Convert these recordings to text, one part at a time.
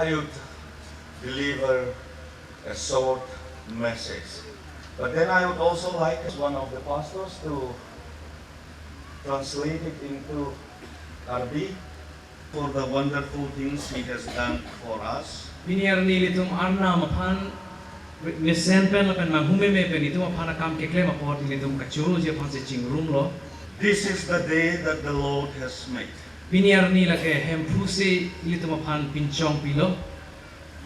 I would deliver a short message. But then I would also like one of the pastors to translate it into Karbi for the wonderful things he has done for us. Biniar nilitum arna mapan nisen pen lapen manghume me pen itu mapan akam kekle mapot nilitum kacuru je pan se cingrum lo. This is the day that the Lord has made. Biniar ni lake hempusi nilitum mapan pincong pilo.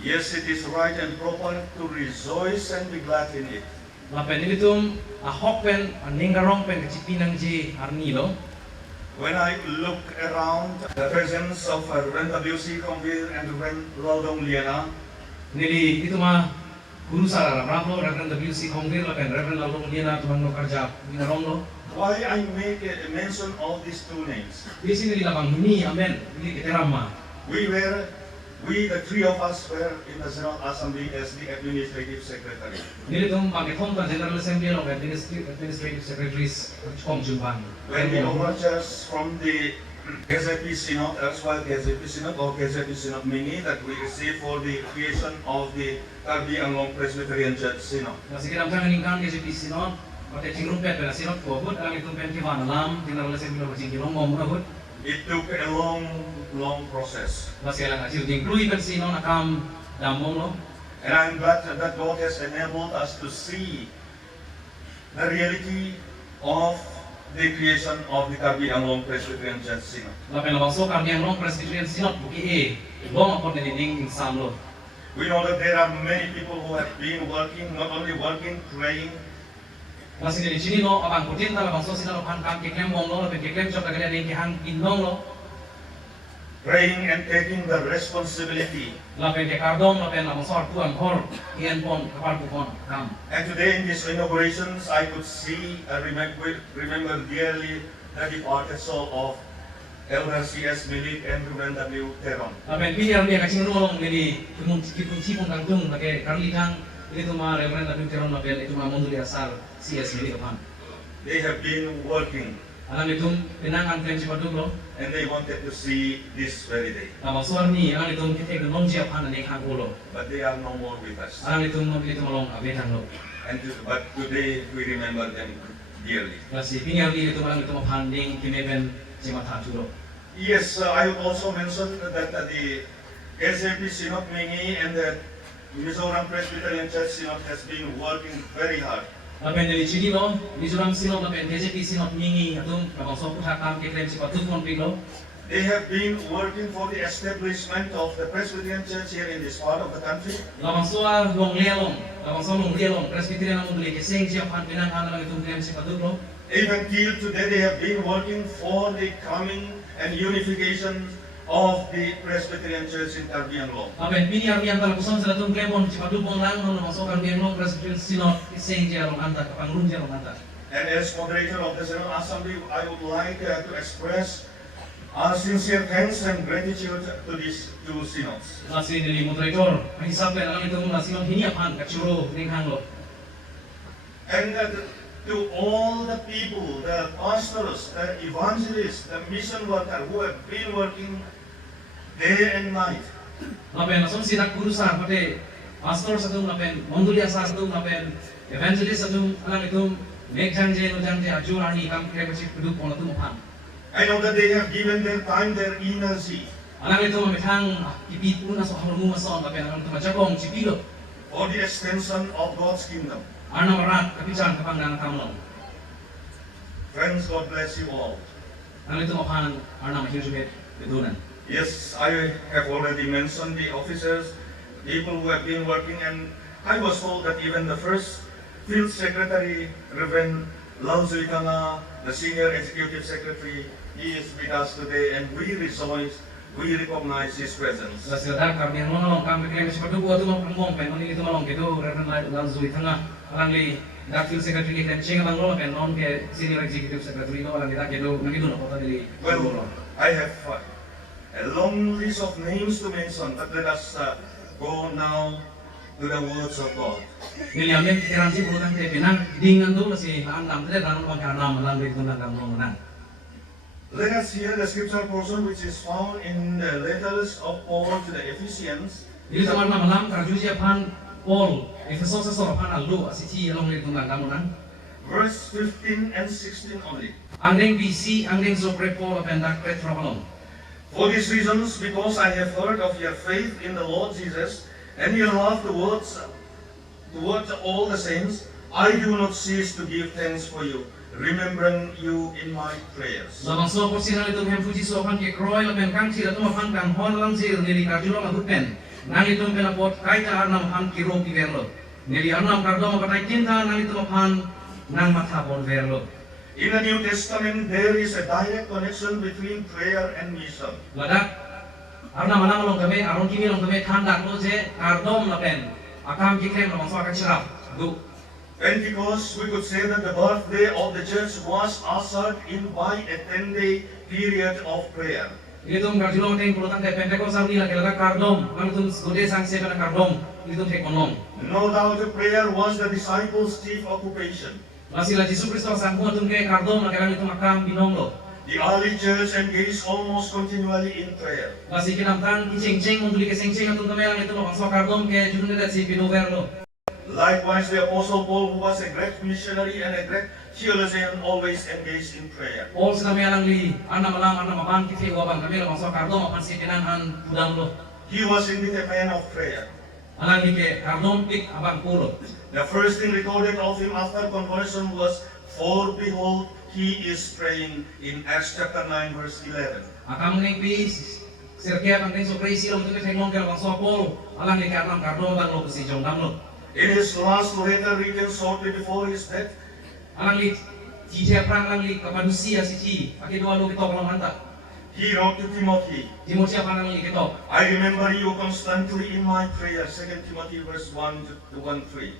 Yes, it is right and proper to rejoice and be glad in it. Lapen nilitum ahok pen ninggarong pen kecipinang ji arnilo. When I look around the presence of Reverend W.C. Convir and Reverend Lodong Liana, Nili itu mah guru sara ramlo Reverend W.C. Convir lapen Reverend Lodong Liana tumang no kerja binarong lo. why I make a mention of these two names? Di sini dilabang ini amen ini keterama. We the three of us were in the General Assembly as the Administrative Secretary. Nili tum pakai thom ta General Assembly lo Administrative Secretaries kom jumpang. When the overtures from the KZP Synod, erstwhile KZP Synod or KZP Synod Mini that we received for the creation of the Karbi Anglong Presbyterian Church Synod. Kasi kita jangan ingkang KZP Synod, pakai cingrum pet pada Synod ko hut, ang itong pen kiwan alam General Assembly lo cingkilong ngom na hut. It took a long process. Kasi lang asil jingkrui kan Synod akam damong lo. And I'm glad that God has enabled us to see the reality of the creation of the Karbi Anglong Presbyterian Church Synod. Lapen labang so Karbi Anglong Presbyterian Synod buki long apot nilinding insam lo. We know that there are many people who have been working, not only working, praying. Kasi di sini lo abang putin ta labang so sila lo kan kam keklem mong lo lapen keklem chok kagalian ning kihang inong lo. Praying and taking the responsibility. Lapen ke kardom lapen labang so artuang hor ian pon kapal pupon kam. And today in these inaugurations, I could see and remember dearly the departed soul of Elder C.S. Milik and Reverend W. Teron. Lapen pilih ni kacing nulong jadi kipun cipun kangtung pakai karlitang itu mah Reverend W. Teron lapen itu mah mundur asal CS Milik kapan. They have been working Alam itu penangan klaim cipaduk lo. and they wanted to see this very day. Labang suar ni alam itu kita genong siapan ane hang ulo. But they are no more with us. Alam itu mobil itu malong abenang lo. But today we remember them dearly. Kasi pingyar ni itu malang itu mapanding kineben cimatatu lo. Yes, I would also mention that the SAP Synod Mingi and the Mizoram Presbyterian Church Synod has been working very hard. Lapen dari Chidi lo, Mizoram Synod lapen KJP Synod mingi atung labang so putakam kiklaim cipatuk konflik lo. They have been working for the establishment of the Presbyterian Church here in this part of the country. Labang so long lialong Presbyterian namun duli keseng siapan pinangan lang itu kiklaim cipatuk lo. Even till today they have been working for the coming and unification of the Presbyterian Church in Karbi Anglong. Lapen pingyar ni antara kuson sa latong klemon cipatuk bong lang no labang so Karbi Anglong Presbyterian Synod keseng sialong anta kapangrun sialong anta. And as moderator of the General Assembly, I would like to express our sincere thanks and gratitude to these two synods. Masih dari moderator, hisap lang itu mula Synod hiniapan kacuro ning hanglo. And to all the people, the pastors, the evangelists, the mission workers who have been working day and night. Lapen asom sinak guru sar pate pastor satu lapen mondulia satu lapen evangelist satu alang itu mek janje ajur ani kam kre pasti peduk pon tu mapan. I know that they have given their time, their energy Alang itu memetang ipit pun aso hamru mason lapen alang itu macakong cipilo. for the extension of God's kingdom. Arna marat kapican kapanggang kamlong. Friends, God bless you all. Alang itu mapan arna mahirjubet betunan. Yes, I have already mentioned the officers, people who have been working, and I was told that even the first field secretary, Reverend Lau Zuikanga, the senior executive secretary, he is with us today, and we rejoice, we recognize his presence. Sa sila Karbi Anglong kam kiklaim cipatuk atu mapangong pen oni itu malong gitu Reverend Lanzui tengah alang li dak field secretary kiklaim cing alang lo pen non ke senior executive secretary lo alang kita gitu nagido na kota dili. Well, I have a long list of names to mention, but let us go now to the words of God. Niliamin pikiran si pulutan te pinang dingan tu masih laan tam tede dan pangkaran nam alang di tundang kamlong menang. Let us hear the scripture portion which is found in the letters of Paul to the Ephesians. Ili zaman malam karjuji aphan Paul Efesos sa aphan alu asiti along ni tunglang damunan. Verse 15 and 16 only. Angdeng BC angdeng sobre Paul apendak petrobalon. For these reasons, because I have heard of your faith in the Lord Jesus and your love towards all the saints, I do not cease to give thanks for you, remembering you in my prayers. Labang so porsinan itu hem fuji so aphan ke kroy lapen kang sira tu aphan kang hon lang sir nili karjulo aguten. Nang itu penapot kaita arnam han kiro piverlo. Nili arnam kardo mapatai tinta nang itu aphan nang mathapon verlo. In the New Testament, there is a direct connection between prayer and mission. Ladak arna manang long kami Rongkimi long kami thandak lo je kardom lapen akam kiklem labang so akan sirap du. Pentecost, we could say that the birthday of the church was ushered in by a 10-day period of prayer. Itum karjulo ting pulutan te Pentecost ang nila kailadak kardom nang itum gode sang sebe na kardom itum te konong. No doubt prayer was the disciples' chief occupation. Masih Yesus Kristus sang buat tungke kardom na kailangan itum akam binonglo. The early church engaged almost continually in prayer. Masih kinamtan kicing-cing untuk dikesing-cing atum kamelang itum bangsa kardom ke judul net si pinoverlo. Likewise, the Apostle Paul, who was a great missionary and a great theologian, always engaged in prayer. Paul sa kamelang li anna malam anna maban kifi wabang kamelang bangsa kardom apan si pinangan budanglo. He was indeed a man of prayer. Alang like kardom pik abang puro. The first thing recorded of him after conversion was, "For behold, he is praying," in Acts chapter 9, verse 11. Akam ning pis sirkia pang ting so crazy long tu tenglong ke bangsa Paul alang like anam kardom bang lo si jong damlo. In his last letter written shortly before his death, Alang li jija prang lang li kapanusia si ti aki dua lo ketok long hanta. he wrote to Timothy, Timothy apan lang li ketok. "I remember you constantly in my prayer." 2 Timothy verse 1 to 1-3.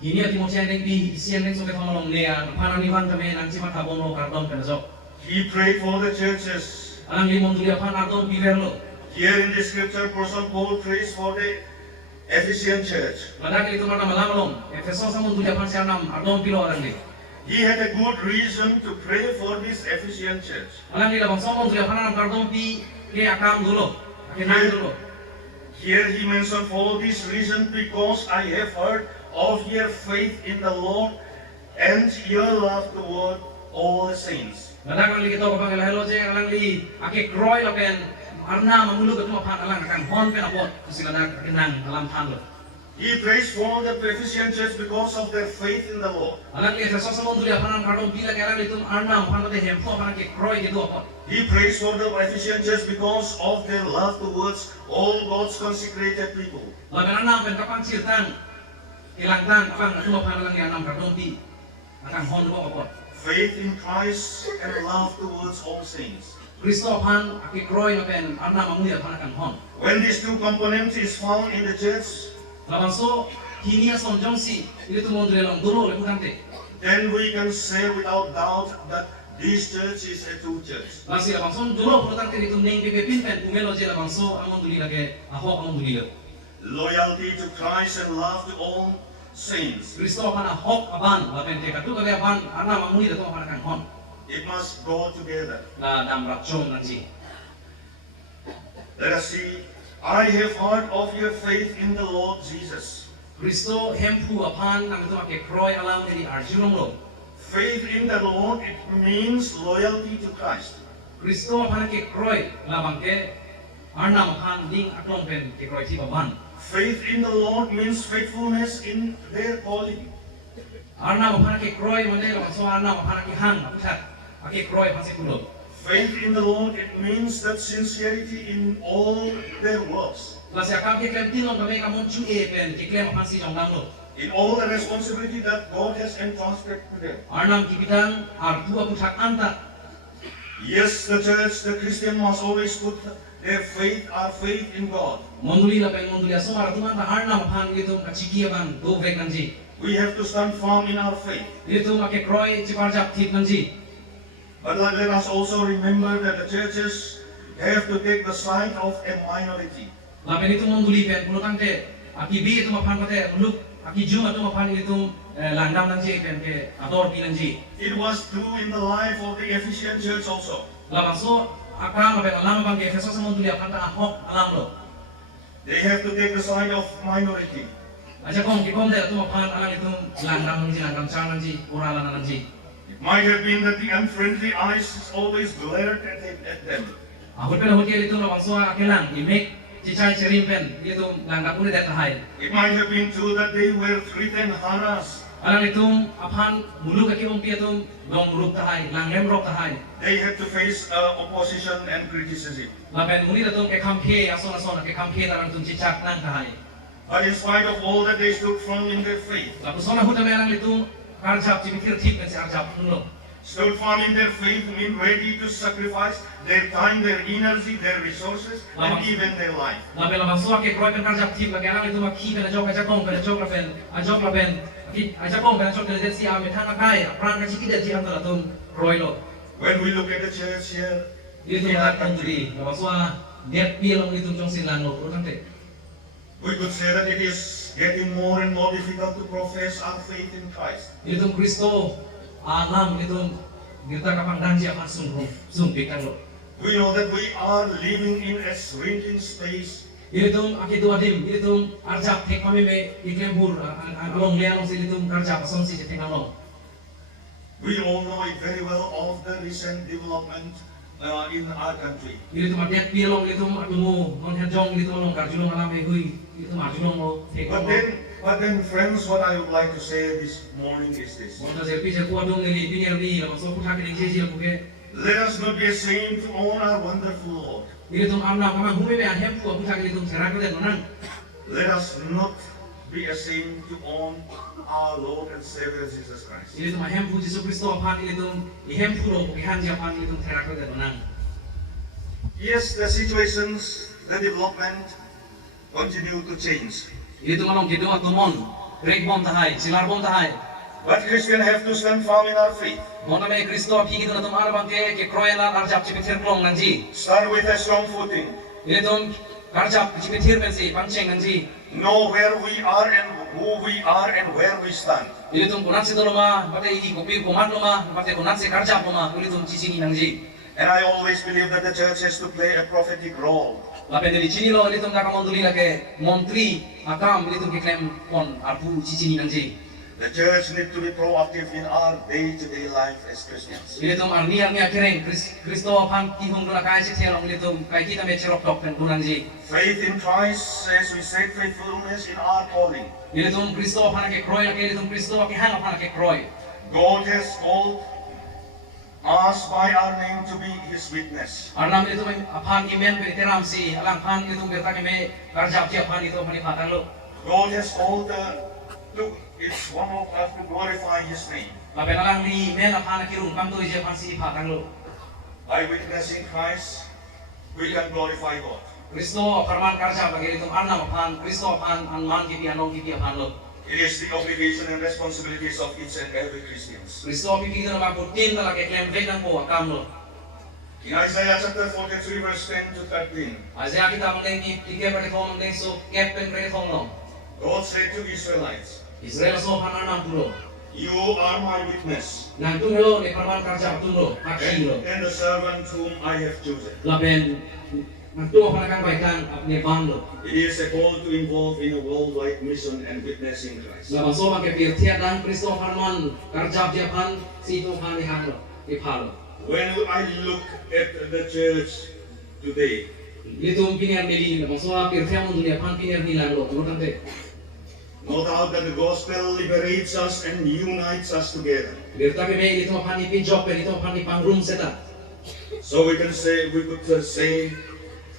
Ini Timothy ang pi isian ning so ke pamalong niya panan ni van kami nang simat habon lo kardom penjok. He prayed for the churches. Alang li mong duli apan ardom piverlo. Here in the scripture portion, Paul prays for the Ephesian church. Ladak itu mana malamalong. Efesos ang duli apan siya nam ardom pilo alang li. He had a good reason to pray for this Ephesian church. Alang li labang so mong duli apan nam kardom pi ke akam dulo. Ke nang dulo. Here he mentioned for this reason, because I have heard of your faith in the Lord and your love toward all the saints. Ladak lang li ketok kapang elahelo je alang li aki kroy lapen arna mamulu ketu apan alang akan hon penapot kusiladak kenang alam han lo. He prays for the Ephesian church because of their faith in the Lord. Alang li Efesos ang duli apan nam kardom pila ke alang itum arna apan te hempo apan ke kroy ketu apot. He prays for the Ephesian church because of their love towards all God's consecrated people. Laban anam pen kapang sirtang ilangtang apang atu apan alang yang nam kardom pi akan hon lo apot. Faith in Christ and love towards all saints. Kristo apan aki kroy lapen arna mamuli apan akan hon. When these two components is found in the church, Laban so hinia son jongsi itu mondre long dulu le putante. then we can say without doubt that this church is a true church. Masih laban so dulu putante itu ning pipe pinpen umelo je laban so amon duli lage ahok amon duli le. Loyalty to Christ and love to all saints. Kristo apan ahok aban lapen te katu kage apan arna mamuli dato apan akan hon. It must go together. Na dam rapchong nanji. Let us see. I have heard of your faith in the Lord Jesus. Kristo hempu apan nang itu ake kroy alam dari arjulong lo. Faith in the Lord, it means loyalty to Christ. Kristo apan ake kroy labang ke arna apan ding aklong pen ke kroy ti baban. Faith in the Lord means faithfulness in their calling. Arna apan ake kroy mande labang so arna apan ake hang aputat ake kroy apan sekulo. Faith in the Lord, it means that sincerity in all their works. Lasi akam ke klem tinong kami kamon chu pen ke klem apan si jong dang lo. In all the responsibility that God has entrusted to them. Arnam kibitang artu aputak anta. Yes, the church, the Christian must always put their faith in God. Monduli lapen monduli aso artu anta arnam apan gitu kachiki apan do vrek nanji. We have to stand firm in our faith. Itu ake kroy ciparjap tip nanji. But let us also remember that the churches have to take the side of a minority. Lapen itu monduli pen pulutang te akibi itu mapan pate muluk aki jum itu mapan itu landam nanji pen ke ator pi nanji. It was true in the life of the Ephesian church also. Labang so akam aben alam bang ke Efeso sa mundo liya kanta ahok alam lo. They have to take the side of minority. Aja kong kikom deh tu mapan alang itu langgang nang langgam ji uralan nang ji. It might have been that the unfriendly eyes always glared at them. Aku pernah hotel itu labang so akilang imek cicai cerimpen itu langgam udah datahai. It might have been true that they were threatened, harassed. Alang itu apan mulu kaki umpi itu dong grup tahai langgam rok tahai. They had to face opposition and criticism. Laben muni itu ke kampe ason ke kampe tarang tu cicak nang tahai. But in spite of all that, they stood firm in their faith. Lalu sona huta melang itu karjap cipikir tip kan si arjap nulo. Stood firm in their faith, mean ready to sacrifice their time, their energy, their resources, and even their life. Laben labang so ke kroy kan karjap tip lagi alang itu maki kan ajok laben ajak kong kan ajok dari si ame thang akai pran kan cikit dari antara tu kroy lo. When we look at the church here, Itu in our nak country, tunggu labang so dia pilong itu jong silang lo urang te. we could say that it is getting more and more difficult to profess our faith in Christ. Itu Kristo alam itu kita kapang danji akan sumpik kan lo. We know that we are living in a shrinking space. Itu akitu adim itu arjap tek kami me iklembur along liang sih itu arjap ason sih tek along. We all know it very well of the recent development in our country. Itu madet pilong itu adumu menghejong itu long karjulong alam hui itu marjulong lo tek along. But then, friends, what I would like to say this morning is this. Monta selfie je kuadong nili pinir ni labang so kutak ni jeji buke. Let us not be ashamed to own our wonderful Lord. Itu amna kamang hume me ahem ku kutak itu serak tu nang. Let us not be ashamed to own our Lord and Savior Jesus Christ. Itu mahem pu Yesus Kristo apan itu ihem puro ihan japan itu serak tu nang. Yes, the situations, the development continue to change. Itu malong gitu atau mon, break bom tahai, silar bom tahai. But Christians have to stand firm in our faith. Mon name Kristo api gitu natum ara bangke ke kroela karjap cipitir klong nanji. Stand with a strong footing. Itu karjap cipitir pensi panceng nanji. Know where we are and who we are and where we stand. Itu kunat si toloma, pate iki kopi komat loma, pate kunat si karjap loma, itu cicingi nanji. And I always believe that the church has to play a prophetic role. Lapen dari sini lo itu nak kamonduli lagi montri akam itu kiklem kon arpu cicingi nanji. The church needs to be proactive in our day-to-day life as Christians. Itu arni akhirnya Kristo apan tihung dula kai si tiang itu kai kita mecerok tok dan nanji. Faith in Christ, as we said, faithfulness in our calling. Itu Kristo apan ke kroy lagi itu Kristo akhirnya apan ke kroy. God has called us by our name to be His witness. Arnam itu apan imen peniteram si alang pan itu bertanya me karjap si apan itu apan ipatang lo. God has called it's one of us to glorify His name. Lapen alang di men apan kirung kam tu ije apan si ipatang lo. By witnessing Christ, we can glorify God. Kristo karman karjap lagi itu arnam apan Kristo apan anman kipi anong kipi apan lo. It is the obligation and responsibilities of each and every Christian. Kristo pipi itu nama putin tala ke klem vek nang po akam lo. In Isaiah chapter 43 verse 10 to 13, Azia kita mendeng di tiga pada kau mendeng so kepen pada kau lo. God said to Israelites, Israel so panan nang pulo. "You are my witness, Nang tu lo ni karman karjap tu lo haki lo. and the servant whom I have chosen." Lapen nang tu apan akan baikkan apne pam lo. It is a call to involve in a worldwide mission and witnessing Christ. Labang so makai pirtia dan Kristo Harman karjap japan si itu hani hang lo ipalo. When I look at the church today, Itu pinir meli labang so pirtia mun dunia pan pinir hilang lo tu tante. no doubt that the gospel liberates us and unites us together. Birta ke me itu apan ipi job itu apan ipangrum seta. So we could say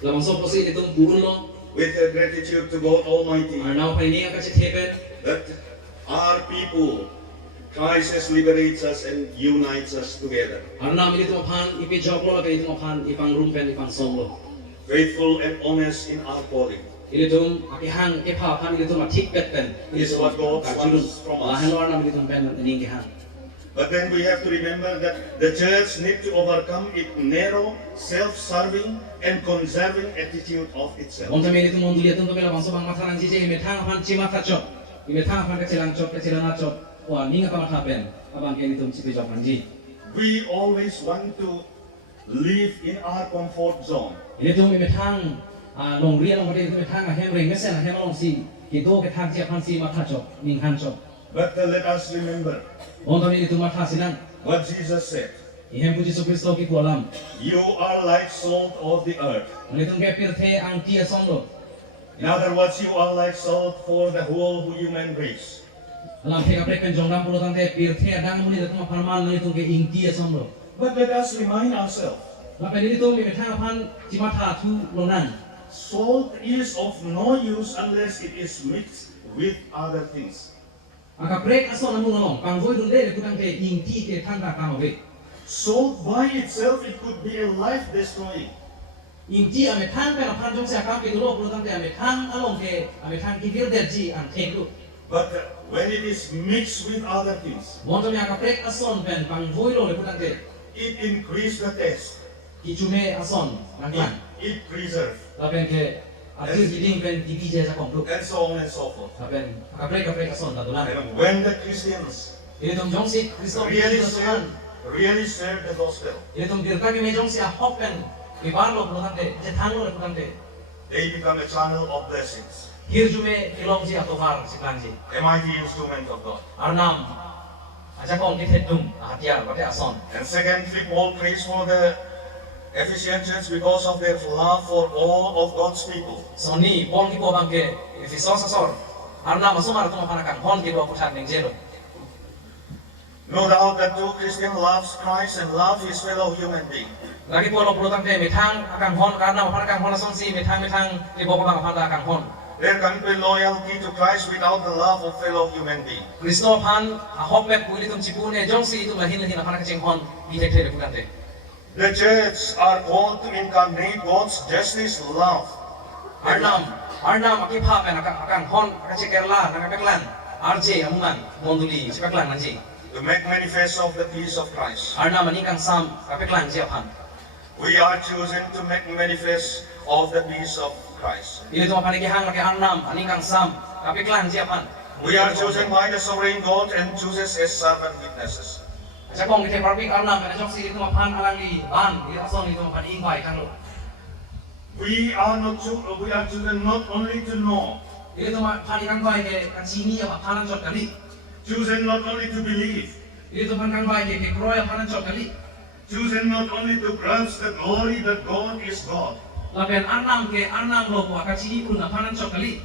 Labang so posi itu purun lo. with gratitude to God Almighty Arnau pa ini akan cetepen. that our people, Christ has liberates us and unites us together. Arnau itu apan ipi job lo lagi itu apan ipangrum pen ipang song lo. Faithful and honest in our calling. Itu akihan kepa apan itu matik pet pen. Is what God wants from us. Lahan lo arnau itu pen ini kihan. But then we have to remember that the church needs to overcome its narrow, self-serving, and conserving attitude of itself. Untuk itu mundur lihat untuk bela bangsa bangsa orang cici imetang apan cima kacot, imetang apan kecilan acot, wah ni ngapa matapen, abang kini tu cipi jawab anji. We always want to live in our comfort zone. Ini tu metang long ria long bade metang hem ring mesen hem long si kido ke thak je phan si matha chok ning han chok. But let us remember Onto ni tu matha sinan. what Jesus said. Ihem puji Yesus Kristus ki kualam. You are like salt of the earth. Ini tu ke pirthe ang tia songlo. In other words, you are like salt for the whole human race. Alam the kapre kan jongnam pulo tang the pirthe adang muni tu pharman ni tu ke ing tia songlo. But let us remind ourselves, Lapen ini tu metang phan ci matha thu lonan. salt is of no use unless it is mixed with other things. Aka break aso namu ngolong pangvoi dun de ku tang ke ing ti ke thang ka ka mawe. Salt by itself, it could be a life destroying. Ing ti ame thang pe na phan jong sia ka ke dulo pulo tang ke ame thang along ke ame thang ki vir der ji an thek lu. But when it is mixed with other things, Mon to mi aka break ason pen pangvoi lo le ku tang ke it increases the taste. ki chume ason nanglan. It preserves, Lapen ke atis giding pen ti je sa kong lu. and so on and so forth. Lapen aka break ason ta dulan. And when the Christians Ini tum jong si Kristo really share the gospel, Ini tum dirta ke me jong si a hok pen ibar lo pulo tang ke je thang lo le ku tang ke they become a channel of blessings, hir jume kilong ji atofar si klan ji. a mighty instrument of God. Arnam aja kong kita tum hatiar pada ason. And secondly, Paul prays for the Ephesian church because of their love for all of God's people. So ni Paul ki po bangke Efesos asor. Arnam asumar tu mapanakan hon ki do putan ning jero. No doubt that true Christian loves Christ and loves his fellow human being. Lagi po lo pulutang te metang akan hon karena mapanakan hon ason si metang ki po bang apanda akan hon. There can be loyalty to Christ without the love of fellow human being. Kristo pan ahok met kuili tum cipune jong si itu lahin apanakan cing hon bitek te putan te. The church are called to incarnate God's justice, love. Arnam akipa pen akan hon akan cikerla nang peklan. RJ amungan monduli cepeklan nanji. To make manifest of the peace of Christ. Arnam anikang sam kapeklan siapan. We are chosen to make manifest of the peace of Christ. Ini tu mapanigihang laki Arnam anikang sam kapeklan siapan. We are chosen by the sovereign God and chooses as servant witnesses. Sa kong kita parpik Arnam pen jong si itu mapan alang li ban di ason itu mapan ingwai kan lo. We are chosen not only to know, Ini tu mapan ikang wai ke kan sini ya mapanan jot kali. chosen not only to believe, Ini tu mapan kang wai ke kroy mapanan jot kali. chosen not only to grasp the glory that God is God, Lapen Arnam lo po akan sini pun mapanan jot kali.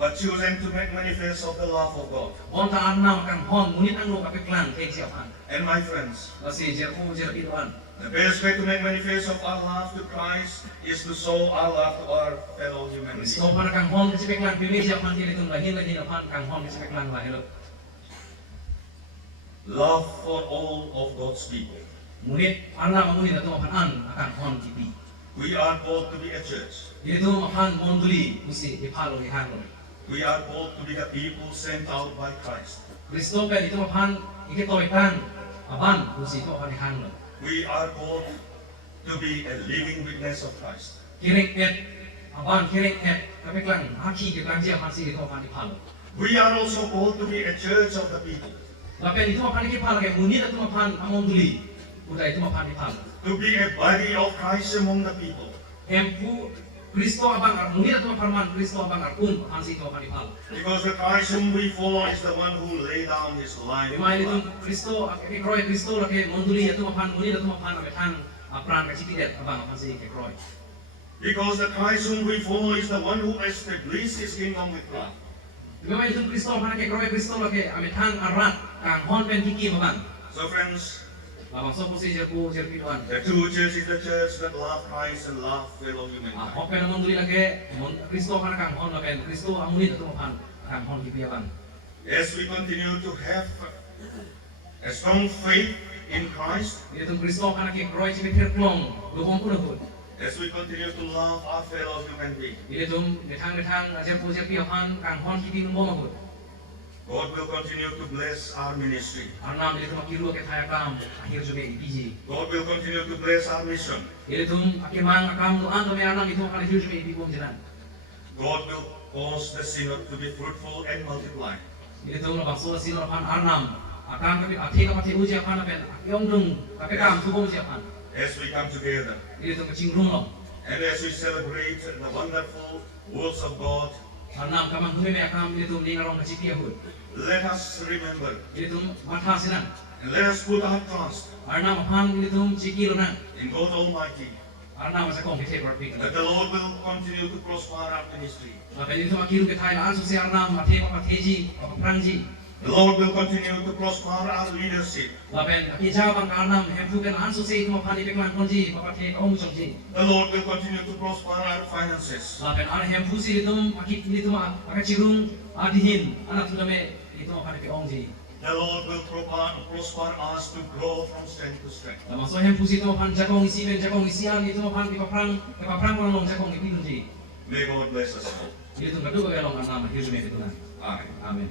but chosen to make manifest of the love of God. Onta Arnam kang hon munit ang lo kapeklan ke siapan. And my friends, Lasi jerku jer ituan. the best way to make manifest of our love to Christ is to show our love to our fellow human beings. So para kang hon kasi peklang pili siapan tili tum lahin apan kang hon kasi peklang lahilo. Love for all of God's people. Munit Arnam munit ato mapan akan hon tipi. We are called to be a church. Itu mapan monduli musi ipalo ihalo. We are called to be the people sent out by Christ. Kristo pe itu mapan ikitoitan aban musi itu akan ihalo. We are called to be a living witness of Christ. Kiring aban kiring kapeklang haki ke klang siapan si itu akan ipalo. We are also called to be a church of the people. Lapen itu mapan ikipalo ke munit itu mapan amonduli. Udah itu mapan ipalo. To be a body of Christ among the people. Empu Kristo abang munit itu mapan Kristo abang arpun hansi itu mapan ipalo. Because the Christ whom we follow is the one who laid down his life. Memang itu Kristo, kroy Kristo lagi monduli itu mapan munit itu mapan abetang peran kecil abang apa sih ke kroy. Because the Christ whom we follow is the one who established his kingdom with love. Memang itu Kristo mana ke kroy Kristo lagi abetang arat kang hon pen kiki abang. So friends, Abang so posisi jerku tuan. the true church is the church that love Christ and love fellow human beings. Hon pen monduli lagi Kristo mana kang hon lagi Kristo amunit itu mapan kang hon kiki abang. As we continue to have a strong faith in Christ, Itu Kristo mana ke kroy cipir klong lubong pun pun. as we continue to love our fellow human beings, Itu betang jerku apan kang hon kiki numbong pun. God will continue to bless our ministry. Arnam itu makiru ke thayakam akhir juga ipiji. God will continue to bless our mission. Itu akimang akam doan to meanam itu akan akhir juga ipi jalan. God will cause the synod to be fruitful and multiply. Itu lo bakso sino pan Arnam akan kami akhir kami uji akan apa yang dung tapi kam tubung siapan. as we come together Ini tu kecing rumah. and as we celebrate the wonderful words of God, Anam kamang kumi akam ini tu ningarong kecik Yahud. let us remember Ini tu matha sinan. and let us put our trust Arna mapan ini tu ciki lunan. in God Almighty, Arna masa kong kita berpikir. that the Lord will continue to prosper our ministry. Maka ini tu makiru ke Thailand ansu si Arna mathe papa teji papa prangji. The Lord will continue to prosper our leadership. Lapen aki jawab ang Arna hempu kan ansu si itu mapan ipekman konji papa te kaum chongji. The Lord will continue to prosper our finances. Lapen ana hempu si itu aki ini tu aka cirung adihin anak tu dame itu mapan ipekongji. The Lord will prosper us to grow from strength to strength. Termasuk hempu si itu mapan jakong isi ben jakong isian itu mapan ipaprang orang long jakong ipinunji. May God bless us all. Ini tu kedua kali long Arna hirup itu kan. Amen. Amin.